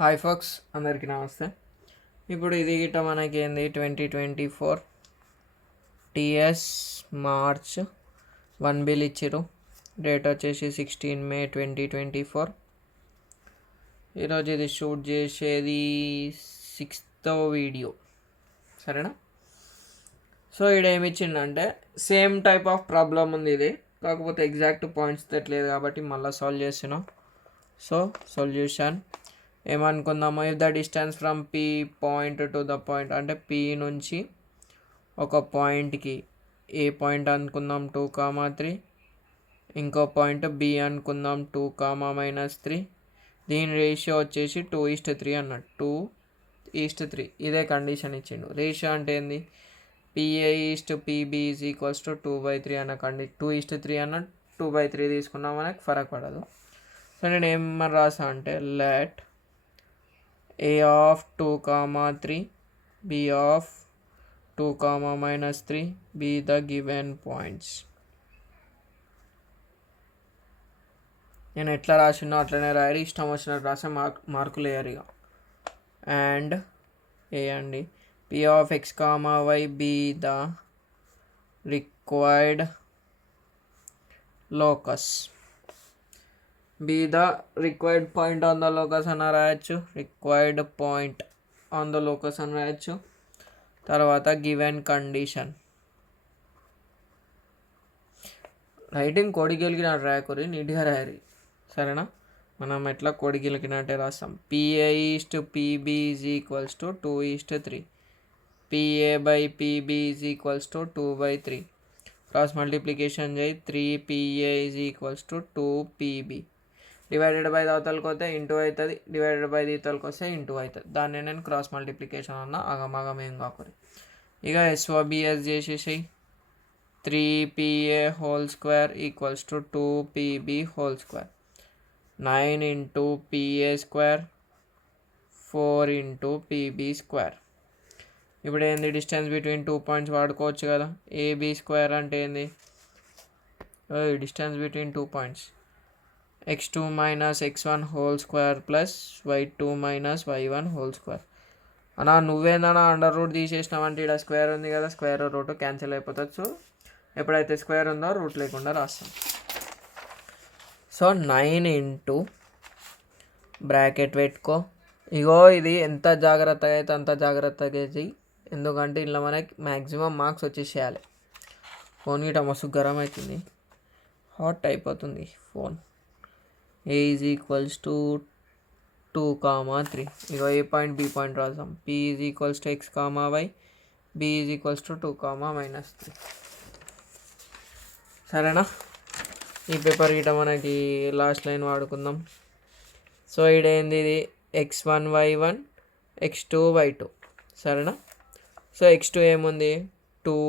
Hi pox అందరికీ నమస్తే. ఇప్పుడు ఇది గిట్ట మనకి ఏంది 2024 టిఎస్ మార్చ్ 1 బిల్ ఇచ్చిరు. డేట్ వచ్చేసి 16 మే 2024. ఈరోజు ఇది షూట్ చేసేది 6th వీడియో, సరేనా? సో ఇక్కడ ఏమి ఇచ్చిండంటే సేమ్ టైప్ ఆఫ్ ప్రాబ్లం ఉంది ఇది, కాకపోతే ఎగ్జాక్ట్ పాయింట్స్ తెట్లేదు కాబట్టి మళ్ళీ సాల్వ్ చేస్తున్నాం. సో సొల్యూషన్ ఏమనుకుందాము, if the distance from P point to the point, అంటే పీ నుంచి ఒక పాయింట్కి ఏ పాయింట్ అనుకుందాం 2,3, ఇంకో పాయింట్ బి అనుకుందాం 2,-3. దీని రేషియో వచ్చేసి 2:3 అన్నట్టు. 2:3 ఇదే కండిషన్ ఇచ్చిండు. రేషియో అంటే ఏంది, PA:PB = 2/3 అన్న 2:3 అన్న 2/3 తీసుకున్నా మనకు ఫరక్ పడదు. సో నేను ఏమని రాసా అంటే let A of 2,3 B of 2,-3 be the given points. నేను ఎట్లా రాసినో అట్లనే రాయాలి, ఇష్టం వచ్చినట్టు రాసే మార్కులు వేయరు ఇక. అండ్ ఏ అండి P of x, y be the required locus. Be the required point on the locus అని రాయొచ్చు, required point on the locus అని రాయొచ్చు. తర్వాత గివెన్ కండిషన్. రైటింగ్ కోడిగిలికినట్టు రాయకూరి, నీట్గా రాయరి, సరేనా? మనం ఎట్లా కోడిగిలికినట్టే రాస్తాం. PA:PB = 2:3, PA/PB = 2/3. క్రాస్ మల్టిప్లికేషన్ చేయి, 3PA = 2PB. డివైడెడ్ బై అవతలకి వస్తే ఇంటూ అవుతుంది, డివైడెడ్ బై ఇవతలకి వస్తే ఇంటూ అవుతుంది. దాన్ని నేను క్రాస్ మల్టిప్లికేషన్ అన్న, అగమగం ఏం కాకూడదు. ఇక SOBS చేసేసి 3PA² = 2PB². 9 × PA², 4 × PB². ఇప్పుడు ఏంది, డిస్టెన్స్ బిట్వీన్ 2 పాయింట్స్ వాడుకోవచ్చు కదా. AB² అంటే ఏంది, distance between 2 points x2 - x1² + y2 - y1². అన్నా నువ్వేందన్నా అండర్ రూట్ తీసేసినావంటే ఇక్కడ స్క్వేర్ ఉంది కదా, స్క్వేర్ రూట్ క్యాన్సిల్ అయిపోతుంది. సో ఎప్పుడైతే స్క్వేర్ ఉందో రూట్ లేకుండా రాస్తాం. సో 9 బ్రాకెట్ పెట్టుకో. ఇగో ఇది ఎంత జాగ్రత్తగా అయితే అంత జాగ్రత్తగా చెయ్యి, ఎందుకంటే ఇలా మనకి మ్యాక్సిమం మార్క్స్ వచ్చేసేయాలి. ఫోన్ గిట్ట మస్తు గరం అవుతుంది, హాట్ అయిపోతుంది ఫోన్. A = 2,3. ఇక ఏ పాయింట్ బి పాయింట్ రాద్దాం. P = x, y, B = 2, -3. సరేనా? ఈ పేపర్ గిట్ట మనకి లాస్ట్ లైన్ వాడుకుందాం. సో ఇదేంది, ఇది x1 y1, x2 y2, సరేనా? సో x2 ఏముంది, 2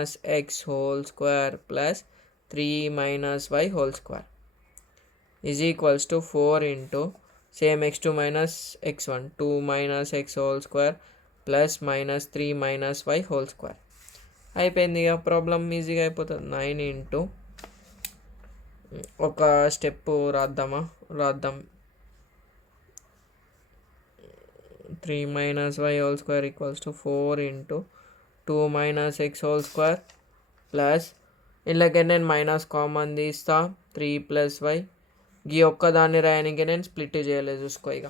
- x² + 3 - y² = 4 × same x2 - x1, 2 - x² + -3 - y² అయిపోయింది. ఇక ప్రాబ్లం ఈజీగా అయిపోతుంది. 9 ఒక స్టెప్ రాద్దాం. 3 - y² = 4 × 2 - x² ప్లస్ ఇళ్ళకి నేను మైనస్ కామన్ తీస్తా, 3 + y. ఈ ఒక్కదాన్ని రాయడానికి నేను స్ప్లిట్ చేయలేదు, చూసుకో. ఇక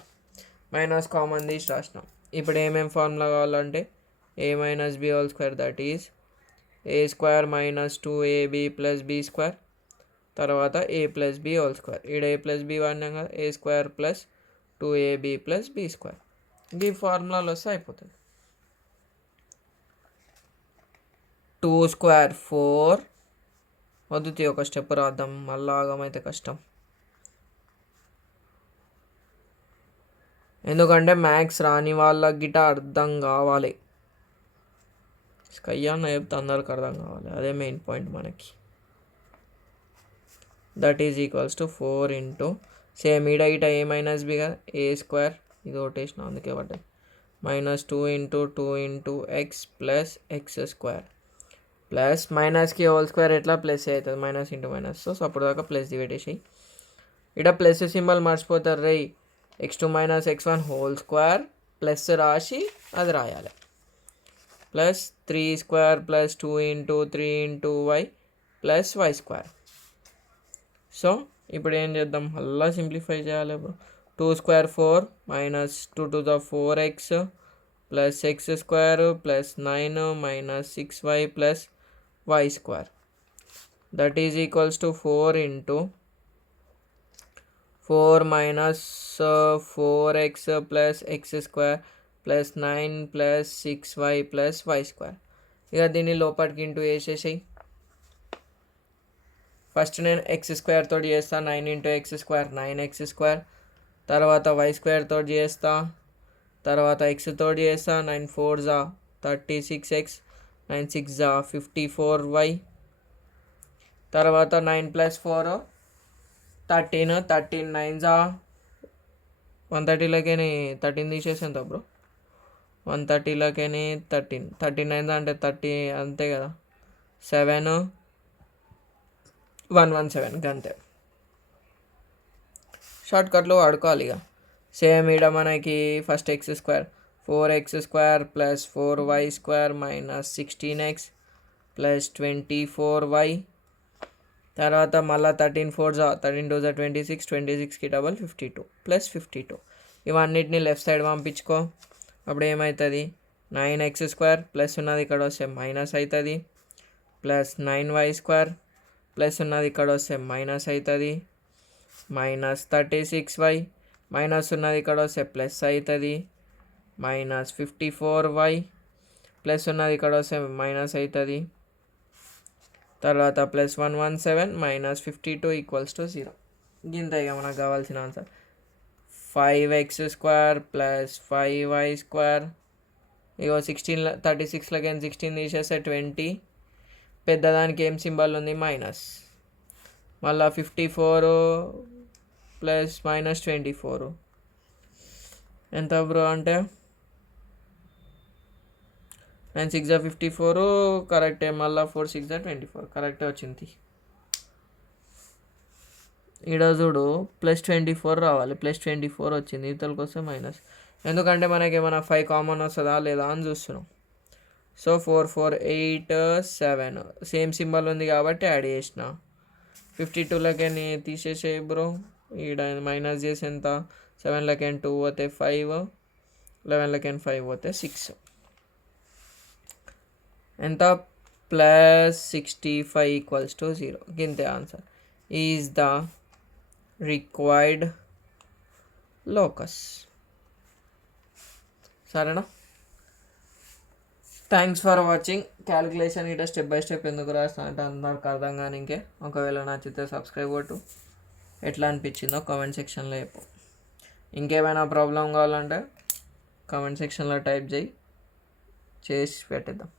మైనస్ కామన్ తీసి రాసినాం. ఇప్పుడు ఏమేమి ఫార్ములా కావాలంటే A - B² that is A² - 2AB + B², తర్వాత A + B². ఇక్కడ A + B వాడినాం కదా, A² + 2AB + B². ఈ ఫార్ములాలో వస్తే అయిపోతుంది. 2² 4 వద్దుతి, ఒక స్టెప్ రాద్దాం, మళ్ళీ ఆగమైతే కష్టం. ఎందుకంటే మ్యాథ్స్ రాని వాళ్ళకి గిట్ట అర్థం కావాలి. స్కై అన్న చెప్తే అందరికి అర్థం కావాలి, అదే మెయిన్ పాయింట్ మనకి. దట్ ఈజ్ = 4 × సేమ్ ఈడ ఇట A - B కదా, A², ఇది ఒకటేసిన అందుకే పడ్డది, -2 × 2 × x + x² ప్లస్ మైనస్కి హోల్² ఎట్లా ప్లస్ అవుతుంది, -× -. సో అప్పుడు దాకా ప్లస్ పెట్టేసి ఇక్కడ ప్లస్ సింబల్ మర్చిపోతారు రే. x2 minus x1 whole square plus రాసి అది రాయాలి. Plus 3 square plus 2 into 3 into y plus y square. So ఇప్పుడు ఏం చేద్దాం, మళ్ళీ సింప్లిఫై చేయాలి bro. 2 square 4 minus 2 to the 4x plus x square plus 9 minus 6y plus y square. That is equals to 4 into 4 minus 4x plus x square plus 9 plus 6y plus y square. ఇక దీన్ని లోపలికి into వేసేసాయి. First నేను X square తోటి చేస్తా, 9 into X square 9x square. తర్వాత y square తోటి చేస్తా, తర్వాత ఎక్స్ తోటి చేస్తా. 9 4 జా 36x, 9 6 జా 54y. తర్వాత 9 ప్లస్ 4 13, 13 9 జా 130లోకి 13 తీసేసి ఎంత బ్రో, 130లోకి 13, 39 అంటే 30 అంతే కదా, 7 117 అంతే. షార్ట్కట్లో వాడుకోవాలి. ఇక సేమ్ ఈడ మనకి first X square 4x square plus 4y square minus 16x plus 24y. తర్వాత మళ్ళీ 13 4 జా 13 2 జా 26, 26కి డబల్ 52 ప్లస్ 52. ఇవన్నిటిని లెఫ్ట్ సైడ్ పంపించుకో. అప్పుడు ఏమవుతుంది, 9x స్క్వేర్ ప్లస్ ఉన్నది ఇక్కడ వస్తే మైనస్ అవుతుంది, ప్లస్ 9y స్క్వేర్ ప్లస్ ఉన్నది ఇక్కడ వస్తే మైనస్ అవుతుంది, మైనస్ 36y మైనస్ ఉన్నది ఇక్కడ వస్తే ప్లస్ అవుతుంది, మైనస్ 54y ప్లస్ ఉన్నది ఇక్కడ వస్తే మైనస్ అవుతుంది. తర్వాత ప్లస్ 117 మైనస్ 52 ఈక్వల్స్ టు 0. ఇంత ఇక మనకు కావాల్సిన answer 5x square plus 5y square. ఇగో 16 36లోకి 16 తీసేస్తే 20, పెద్దదానికి ఏం సింబల్ ఉంది మైనస్. మళ్ళీ 54 ప్లస్ మైనస్ 24 ఎంత బ్రో అంటే 9 6 జా 54 కరెక్టే. మళ్ళీ 4 6 జా 24 కరెక్టే వచ్చింది. ఈడ చూడు ప్లస్ 24 రావాలి, ప్లస్ 24 వచ్చింది. ఇతరులకు వస్తే మైనస్, ఎందుకంటే మనకి ఏమైనా 5 కామన్ వస్తుందా లేదా అని చూస్తున్నాం. సో 4 4 8 7 సేమ్ సింబల్ ఉంది కాబట్టి యాడ్ చేసిన. 52లోకి తీసేసే బ్రో. ఈడ మైనస్ చేసి ఎంత, 7లోకి 2 పోతే 5, 11లోకి 5 పోతే 6 ఎంత, ప్లస్ 65 ఈక్వల్స్ టు 0. గింతే answer is the required locus. సరేనా, థ్యాంక్స్ ఫర్ వాచింగ్. క్యాలిక్యులేషన్ ఇట్లా స్టెప్ బై స్టెప్ ఎందుకు రాస్తా అంటే అందరికి అర్థం కానీ. ఒకవేళ నచ్చితే సబ్స్క్రైబ్ కొట్టు. ఎట్లా అనిపించిందో కామెంట్ సెక్షన్లో చెప్పు. ఇంకేమైనా ప్రాబ్లం కావాలంటే కామెంట్ సెక్షన్లో టైప్ చేసి పెట్టేద్దాం.